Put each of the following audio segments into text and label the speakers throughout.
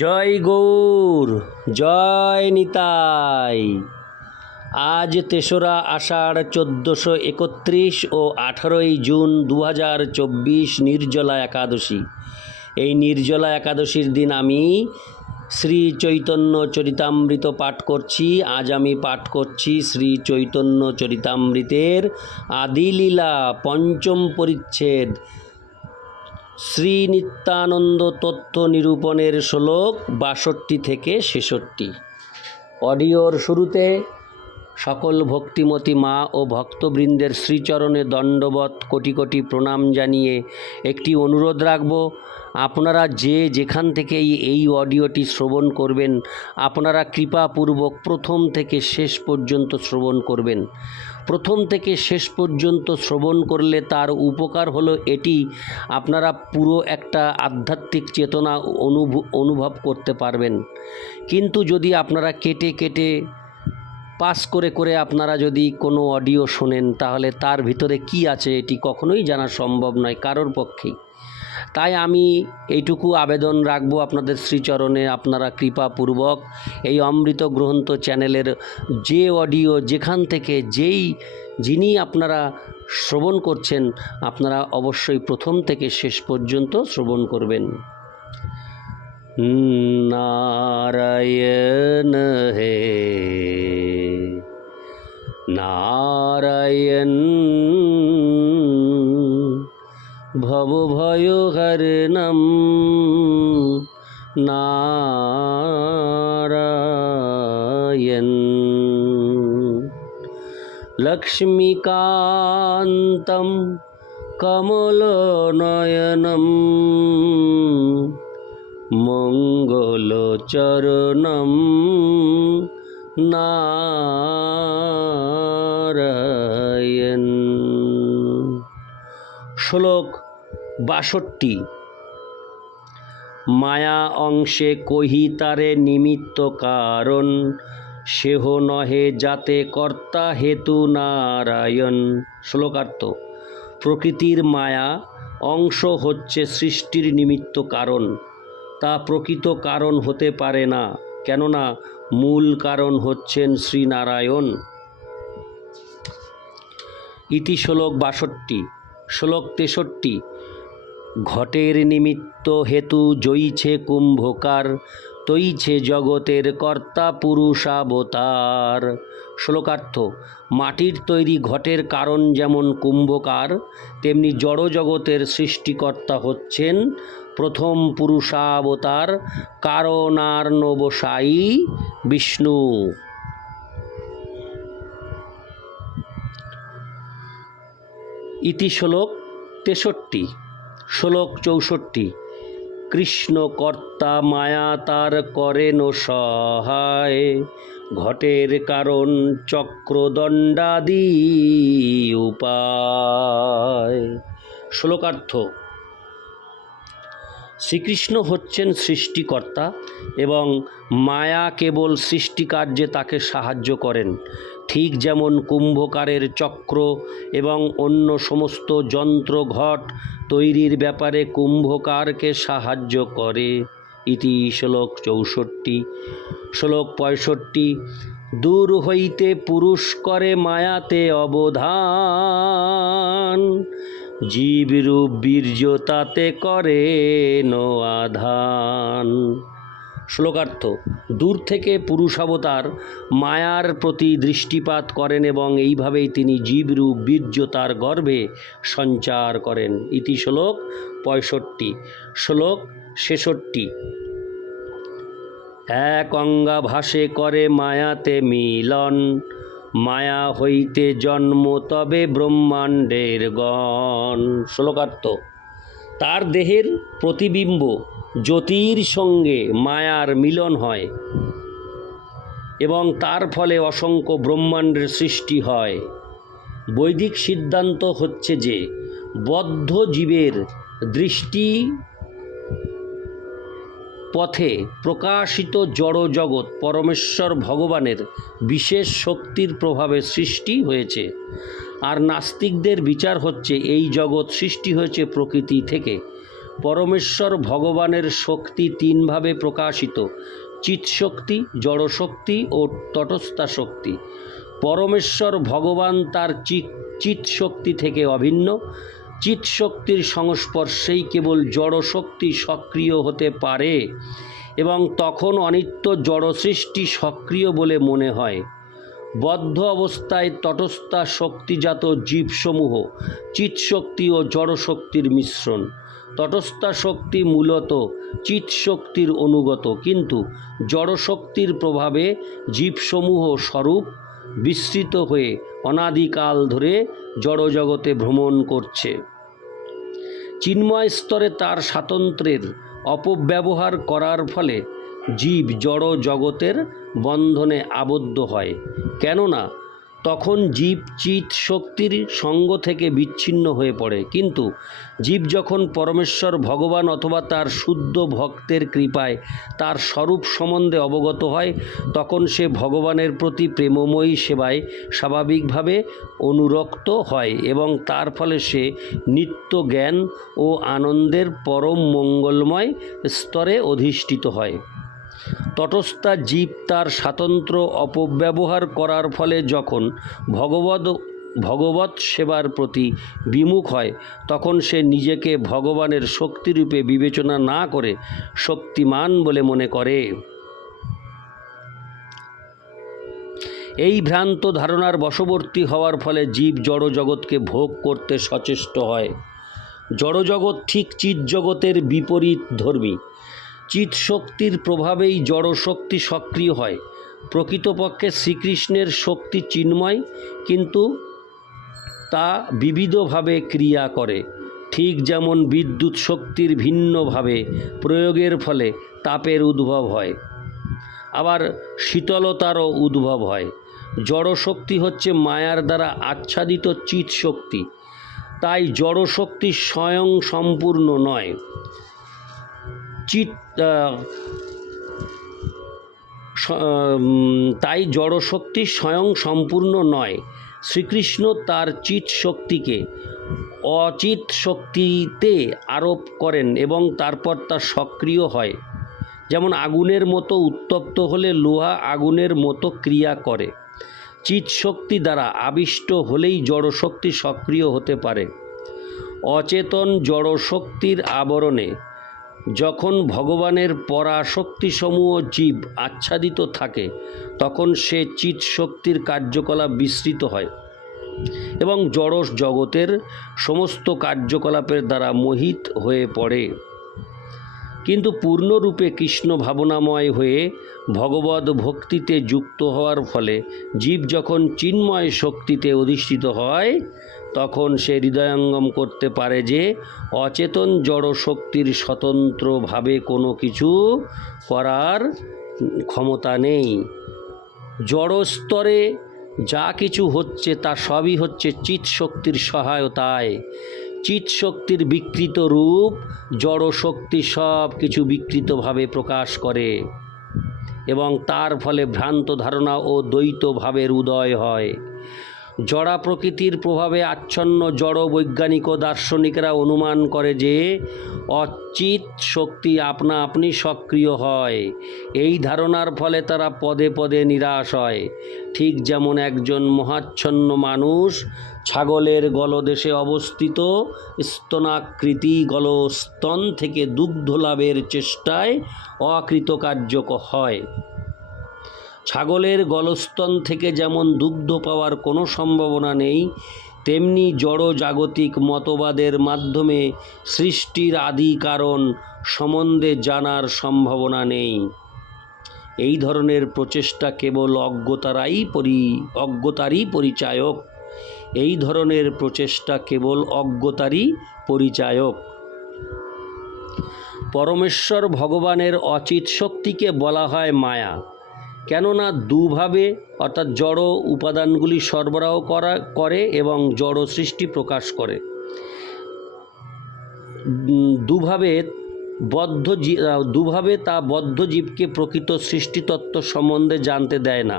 Speaker 1: জয় গৌর জয় নিতাই আজ তেসরা আষাঢ় চোদ্দোশো একত্রিশ ও আঠারোই জুন দু হাজার চব্বিশ নির্জলা একাদশী এই নির্জলা একাদশীর দিন আমি শ্রী চৈতন্য চরিতামৃত পাঠ করছি আজ আমি পাঠ করছি শ্রী চৈতন্য চরিতামৃতের আদিলীলা পঞ্চম পরিচ্ছেদ শ্রী নিত্যানন্দ তত্ত্ব নিরূপণের শ্লোক বাষট্টি থেকে ছেষট্টি অডিওর শুরুতে সকল ভক্তিমতী মা ও ভক্তবৃন্দের শ্রীচরণে দণ্ডবত কোটি কোটি প্রণাম জানিয়ে একটি অনুরোধ রাখব আপনারা যে যেখান থেকেই এই অডিওটি শ্রবণ করবেন আপনারা কৃপাপূর্বক প্রথম থেকে শেষ পর্যন্ত শ্রবণ করবেন প্রথম থেকে শেষ পর্যন্ত শ্রবণ করলে তার উপকার হলো এটি আপনারা পুরো একটা আধ্যাত্মিক চেতনা অনুভব করতে পারবেন কিন্তু যদি আপনারা কেটে কেটে পাস করে করে আপনারা যদি কোনো অডিও শোনেন তাহলে তার ভিতরে কি আছে এটি কখনোই জানা সম্ভব নয় কারোর পক্ষেই তাই আমি এইটুকু আবেদন রাখবো আপনাদের শ্রীচরণে আপনারা কৃপাপূর্বক এই অমৃত গ্রন্থ চ্যানেলের যে অডিও যেখান থেকে যেই যিনি আপনারা শ্রবণ করছেন আপনারা অবশ্যই প্রথম থেকে শেষ পর্যন্ত শ্রবণ করবেন
Speaker 2: নারায়ণ হে নারায়ণ ভব ভয় হরণম নাম নারায়ণ লক্ষ্মীকান্তম কমলনয়নম মঙ্গলচরণম নারায়ণ শ্লোক বাষট্টি মায়া অংশে কহি তারে নিমিত্ত কারণ সেহ নহে যাতে কর্তা হেতু নারায়ণ শ্লোকার্থ প্রকৃতির মায়া অংশ হচ্ছে সৃষ্টির নিমিত্ত কারণ তা প্রকৃত কারণ হতে পারে না কেননা মূল কারণ হচ্ছেন শ্রীনারায়ণ ইতি বাষট্টি শ্লোক তেষট্টি ঘটের নিমিত্ত হেতু জয়ীছে কুম্ভকার তৈছে জগতের কর্তা পুরুষাবতার শ্লোকার্থ মাটির তৈরি ঘটের কারণ যেমন কুম্ভকার তেমনি জড়জগতের সৃষ্টিকর্তা হচ্ছেন প্রথম পুরুষাবতার কারণার্নবসায়ী বিষ্ণু ইতি তেষট্টি শ্লোক চৌষট্টি কৃষ্ণ কর্তা মায়া তার করেন সহায় ঘটের কারণ চক্রদণ্ডাদি উপায় শ্লোকার্থ শ্রীকৃষ্ণ হচ্ছেন সৃষ্টিকর্তা এবং মায়া কেবল সৃষ্টিকার্যে তাকে সাহায্য করেন ঠিক যেমন কুম্ভকারের চক্র এবং অন্য সমস্ত যন্ত্র ঘট তৈরির ব্যাপারে কুম্ভকারকে সাহায্য করে ইতি শ্লোক চৌষট্টি শ্লোক পঁয়ষট্টি দূর হইতে পুরুষ করে মায়াতে অবধান জীবরূপ বীর্য তাতে করে নো আধান শ্লোকার্থ দূর থেকে পুরুষাবতার মায়ার প্রতি দৃষ্টিপাত করেন এবং এইভাবেই তিনি জীবরূপ বীর্য তার গর্ভে সঞ্চার করেন ইতি শ্লোক পঁয়ষট্টি শ্লোক ছেষট্টি এক অঙ্গা ভাসে করে মায়াতে মিলন মায়া হইতে জন্ম তবে ব্রহ্মাণ্ডের গণ শ্লোকার্থ তার দেহের প্রতিবিম্ব জ্যোতির সঙ্গে মায়ার মিলন হয় এবং তার ফলে অসংখ্য ব্রহ্মাণ্ডের সৃষ্টি হয় বৈদিক সিদ্ধান্ত হচ্ছে যে বদ্ধ জীবের দৃষ্টি পথে প্রকাশিত জড় জগৎ পরমেশ্বর ভগবানের বিশেষ শক্তির প্রভাবে সৃষ্টি হয়েছে আর নাস্তিকদের বিচার হচ্ছে এই জগৎ সৃষ্টি হয়েছে প্রকৃতি থেকে পরমেশ্বর ভগবানের শক্তি তিনভাবে প্রকাশিত চিৎশক্তি জড়শক্তি ও তটস্থা শক্তি পরমেশ্বর ভগবান তার চিৎশক্তি থেকে অভিন্ন চিৎশক্তির সংস্পর্শেই কেবল জড়শক্তি সক্রিয় হতে পারে এবং তখন অনিত্য জড়সৃষ্টি সক্রিয় বলে মনে হয় বদ্ধ অবস্থায় তটস্থা শক্তিজাত জীবসমূহ চিৎশক্তি ও জড়শক্তির মিশ্রণ তটস্থা শক্তি মূলত চিৎশক্তির অনুগত কিন্তু জড়শক্তির প্রভাবে জীবসমূহ স্বরূপ বিস্তৃত হয়ে অনাদিকাল ধরে জড়জগতে ভ্রমণ করছে চিন্ময় স্তরে তার স্বাতন্ত্রের অপব্যবহার করার ফলে জীব জড় জগতের বন্ধনে আবদ্ধ হয় কেননা তখন জীব চিত শক্তির সঙ্গ থেকে বিচ্ছিন্ন হয়ে পড়ে কিন্তু জীব যখন পরমেশ্বর ভগবান অথবা তার শুদ্ধ ভক্তের কৃপায় তার স্বরূপ সম্বন্ধে অবগত হয় তখন সে ভগবানের প্রতি প্রেমময়ী সেবায় স্বাভাবিকভাবে অনুরক্ত হয় এবং তার ফলে সে নিত্য জ্ঞান ও আনন্দের পরম মঙ্গলময় স্তরে অধিষ্ঠিত হয় তটস্থা জীব তার স্বাতন্ত্র অপব্যবহার করার ফলে যখন ভগবদ ভগবত সেবার প্রতি বিমুখ হয় তখন সে নিজেকে ভগবানের শক্তিরূপে বিবেচনা না করে শক্তিমান বলে মনে করে এই ভ্রান্ত ধারণার বশবর্তী হওয়ার ফলে জীব জড় জগৎকে ভোগ করতে সচেষ্ট হয় জড়জগৎ ঠিক চিৎজগতের বিপরীত ধর্মী চিৎশক্তির প্রভাবেই জড়শক্তি সক্রিয় হয় প্রকৃতপক্ষে শ্রীকৃষ্ণের শক্তি চিন্ময় কিন্তু তা বিবিধভাবে ক্রিয়া করে ঠিক যেমন বিদ্যুৎ শক্তির ভিন্নভাবে প্রয়োগের ফলে তাপের উদ্ভব হয় আবার শীতলতারও উদ্ভব হয় জড়শক্তি হচ্ছে মায়ার দ্বারা আচ্ছাদিত চিৎ শক্তি তাই জড়শক্তি স্বয়ং সম্পূর্ণ নয় চিত তাই জড়শক্তি স্বয়ং সম্পূর্ণ নয় শ্রীকৃষ্ণ তার চিত শক্তিকে অচিত শক্তিতে আরোপ করেন এবং তারপর তা সক্রিয় হয় যেমন আগুনের মতো উত্তপ্ত হলে লোহা আগুনের মতো ক্রিয়া করে চিত শক্তি দ্বারা আবিষ্ট হলেই জড়শক্তি সক্রিয় হতে পারে অচেতন জড়শক্তির আবরণে যখন ভগবানের পরাশক্তিসমূহ জীব আচ্ছাদিত থাকে তখন সে চিত শক্তির কার্যকলাপ বিস্তৃত হয় এবং জড় জগতের সমস্ত কার্যকলাপের দ্বারা মোহিত হয়ে পড়ে কিন্তু পূর্ণরূপে কৃষ্ণ ভাবনাময় হয়ে ভগবত ভক্তিতে যুক্ত হওয়ার ফলে জীব যখন চিন্ময় শক্তিতে অধিষ্ঠিত হয় তখন সে হৃদয়ঙ্গম করতে পারে যে অচেতন জড় শক্তির স্বতন্ত্রভাবে কোনো কিছু করার ক্ষমতা নেই জড়স্তরে যা কিছু হচ্ছে তা সবই হচ্ছে চিৎ শক্তির সহায়তায় চিৎ শক্তির বিকৃত রূপ জড় শক্তি সব কিছু বিকৃতভাবে প্রকাশ করে এবং তার ফলে ভ্রান্ত ধারণা ও দ্বৈতভাবের উদয় হয় জড়া প্রকৃতির প্রভাবে আচ্ছন্ন জড় বৈজ্ঞানিক ও দার্শনিকরা অনুমান করে যে অচিত শক্তি আপনা আপনি সক্রিয় হয় এই ধারণার ফলে তারা পদে পদে নিরাশ হয় ঠিক যেমন একজন মহাচ্ছন্ন মানুষ ছাগলের গলদেশে অবস্থিত স্তনাকৃতি গলস্তন থেকে দুগ্ধ লাভের চেষ্টায় অকৃতকার্য হয় ছাগলের গলস্তন থেকে যেমন দুগ্ধ পাওয়ার কোনো সম্ভাবনা নেই তেমনি জড় জাগতিক মতবাদের মাধ্যমে সৃষ্টির আদি কারণ সম্বন্ধে জানার সম্ভাবনা নেই এই ধরনের প্রচেষ্টা কেবল অজ্ঞতারাই পরি অজ্ঞতারই পরিচায়ক এই ধরনের প্রচেষ্টা কেবল অজ্ঞতারই পরিচায়ক পরমেশ্বর ভগবানের অচিত শক্তিকে বলা হয় মায়া কেননা দুভাবে অর্থাৎ জড় উপাদানগুলি সরবরাহ করা করে এবং জড় সৃষ্টি প্রকাশ করে দুভাবে বদ্ধ দুভাবে তা বদ্ধ জীবকে প্রকৃত সৃষ্টিতত্ত্ব সম্বন্ধে জানতে দেয় না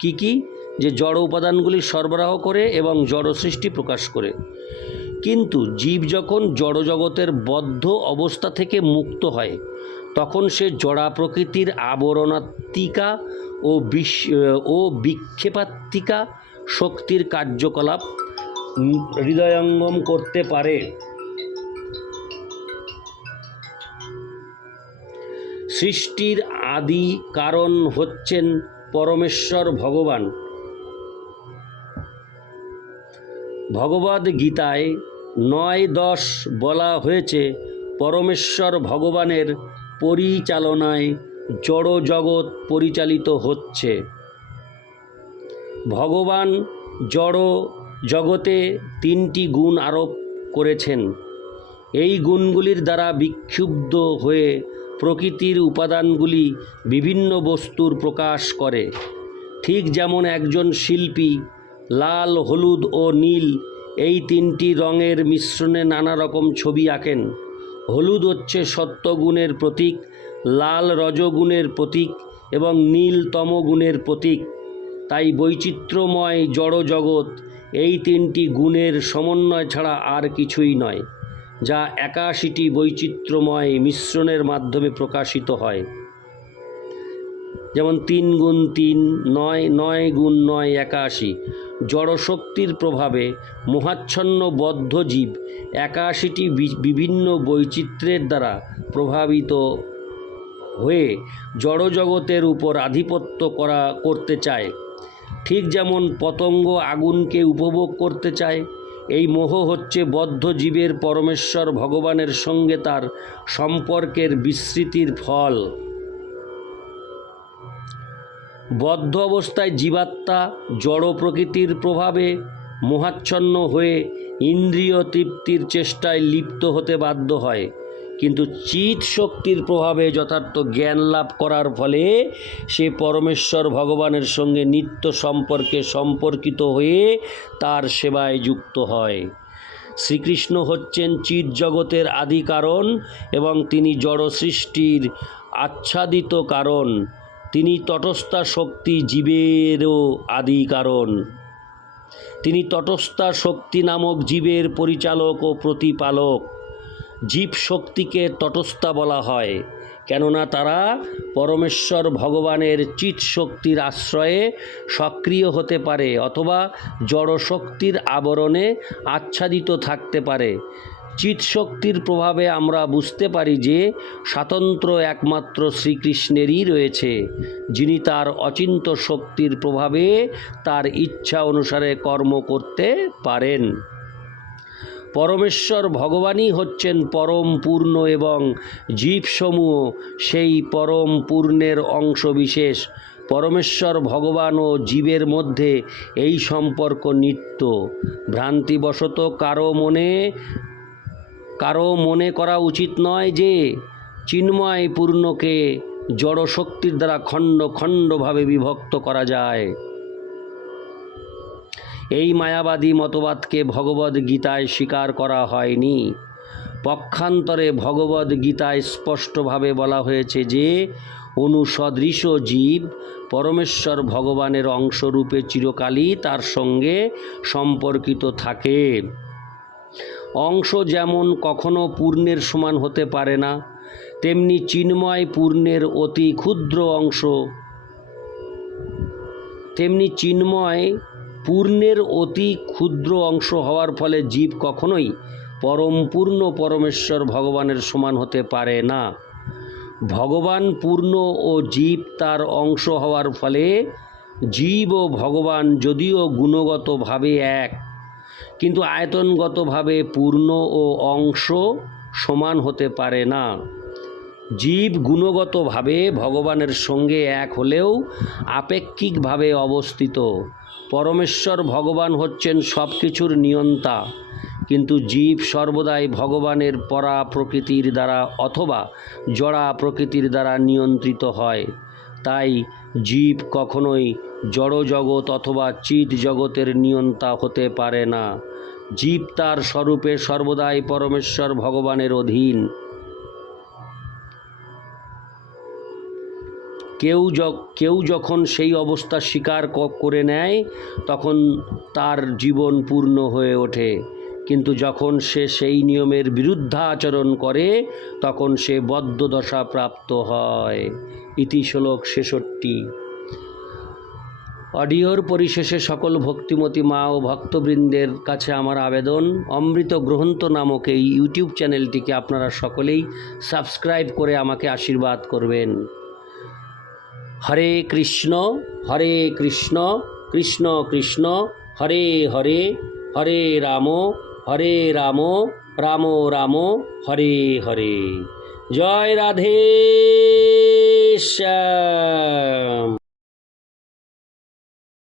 Speaker 2: কি কি যে জড় উপাদানগুলি সরবরাহ করে এবং জড় সৃষ্টি প্রকাশ করে কিন্তু জীব যখন জড়জগতের বদ্ধ অবস্থা থেকে মুক্ত হয় তখন সে জড়া প্রকৃতির আবরণাত্মিকা ও বিশ ও বিক্ষেপাত্মিকা শক্তির কার্যকলাপ হৃদয়ঙ্গম করতে পারে সৃষ্টির আদি কারণ হচ্ছেন পরমেশ্বর ভগবান ভগবদ গীতায় নয় দশ বলা হয়েছে পরমেশ্বর ভগবানের পরিচালনায় জড় জগৎ পরিচালিত হচ্ছে ভগবান জড় জগতে তিনটি গুণ আরোপ করেছেন এই গুণগুলির দ্বারা বিক্ষুব্ধ হয়ে প্রকৃতির উপাদানগুলি বিভিন্ন বস্তুর প্রকাশ করে ঠিক যেমন একজন শিল্পী লাল হলুদ ও নীল এই তিনটি রঙের মিশ্রণে নানা রকম ছবি আঁকেন হলুদ হচ্ছে সত্যগুণের প্রতীক লাল রজগুণের প্রতীক এবং নীল তমগুণের প্রতীক তাই বৈচিত্র্যময় জড় জগৎ এই তিনটি গুণের সমন্বয় ছাড়া আর কিছুই নয় যা একাশিটি বৈচিত্র্যময় মিশ্রণের মাধ্যমে প্রকাশিত হয় যেমন তিন গুণ তিন নয় নয় গুণ নয় একাশি জড়শক্তির প্রভাবে মহাচ্ছন্ন বদ্ধ জীব একাশিটি বিভিন্ন বৈচিত্র্যের দ্বারা প্রভাবিত হয়ে জড়জগতের উপর আধিপত্য করা করতে চায় ঠিক যেমন পতঙ্গ আগুনকে উপভোগ করতে চায় এই মোহ হচ্ছে বদ্ধ জীবের পরমেশ্বর ভগবানের সঙ্গে তার সম্পর্কের বিস্মৃতির ফল বদ্ধ অবস্থায় জীবাত্মা জড় প্রকৃতির প্রভাবে মোহাচ্ছন্ন হয়ে ইন্দ্রিয় তৃপ্তির চেষ্টায় লিপ্ত হতে বাধ্য হয় কিন্তু চিত শক্তির প্রভাবে যথার্থ জ্ঞান লাভ করার ফলে সে পরমেশ্বর ভগবানের সঙ্গে নিত্য সম্পর্কে সম্পর্কিত হয়ে তার সেবায় যুক্ত হয় শ্রীকৃষ্ণ হচ্ছেন চিত জগতের আদি কারণ এবং তিনি জড় সৃষ্টির আচ্ছাদিত কারণ তিনি তটস্থা শক্তি জীবেরও আদি কারণ তিনি তটস্থা শক্তি নামক জীবের পরিচালক ও প্রতিপালক জীব শক্তিকে তটস্থা বলা হয় কেননা তারা পরমেশ্বর ভগবানের চিত শক্তির আশ্রয়ে সক্রিয় হতে পারে অথবা জড়শক্তির আবরণে আচ্ছাদিত থাকতে পারে চিৎশক্তির প্রভাবে আমরা বুঝতে পারি যে স্বাতন্ত্র্য একমাত্র শ্রীকৃষ্ণেরই রয়েছে যিনি তার অচিন্ত শক্তির প্রভাবে তার ইচ্ছা অনুসারে কর্ম করতে পারেন পরমেশ্বর ভগবানই হচ্ছেন পরম পূর্ণ এবং জীবসমূহ সেই পরম পূর্ণের অংশ বিশেষ পরমেশ্বর ভগবান ও জীবের মধ্যে এই সম্পর্ক নিত্য ভ্রান্তিবশত কারো মনে কারো মনে করা উচিত নয় যে চিন্ময় পূর্ণকে জড় শক্তির দ্বারা খণ্ড খণ্ডভাবে বিভক্ত করা যায় এই মায়াবাদী মতবাদকে ভগবদ গীতায় স্বীকার করা হয়নি পক্ষান্তরে ভগবদ গীতায় স্পষ্টভাবে বলা হয়েছে যে অনুসদৃশ জীব পরমেশ্বর ভগবানের অংশরূপে চিরকালই তার সঙ্গে সম্পর্কিত থাকে অংশ যেমন কখনো পূর্ণের সমান হতে পারে না তেমনি চিন্ময় পূর্ণের অতি ক্ষুদ্র অংশ তেমনি চিন্ময় পূর্ণের অতি ক্ষুদ্র অংশ হওয়ার ফলে জীব কখনোই পরম পূর্ণ পরমেশ্বর ভগবানের সমান হতে পারে না ভগবান পূর্ণ ও জীব তার অংশ হওয়ার ফলে জীব ও ভগবান যদিও গুণগতভাবে এক কিন্তু আয়তনগতভাবে পূর্ণ ও অংশ সমান হতে পারে না জীব গুণগতভাবে ভগবানের সঙ্গে এক হলেও আপেক্ষিকভাবে অবস্থিত পরমেশ্বর ভগবান হচ্ছেন সব কিছুর নিয়ন্তা কিন্তু জীব সর্বদাই ভগবানের পরা প্রকৃতির দ্বারা অথবা জড়া প্রকৃতির দ্বারা নিয়ন্ত্রিত হয় তাই জীব কখনোই জড় অথবা চিত জগতের নিয়ন্তা হতে পারে না জীব তার স্বরূপে সর্বদাই পরমেশ্বর ভগবানের অধীন কেউ কেউ যখন সেই অবস্থা স্বীকার করে নেয় তখন তার জীবন পূর্ণ হয়ে ওঠে কিন্তু যখন সে সেই নিয়মের আচরণ করে তখন সে বদ্ধদশা প্রাপ্ত হয় ইতিশ্লোক ছেষট্টি অডিওর পরিশেষে সকল ভক্তিমতী মা ও ভক্তবৃন্দের কাছে আমার আবেদন অমৃত গ্রহন্ত নামক এই ইউটিউব চ্যানেলটিকে আপনারা সকলেই সাবস্ক্রাইব করে আমাকে আশীর্বাদ করবেন হরে কৃষ্ণ হরে কৃষ্ণ কৃষ্ণ কৃষ্ণ হরে হরে হরে রাম হরে রাম রাম রাম হরে হরে জয় রাধে শ্যাম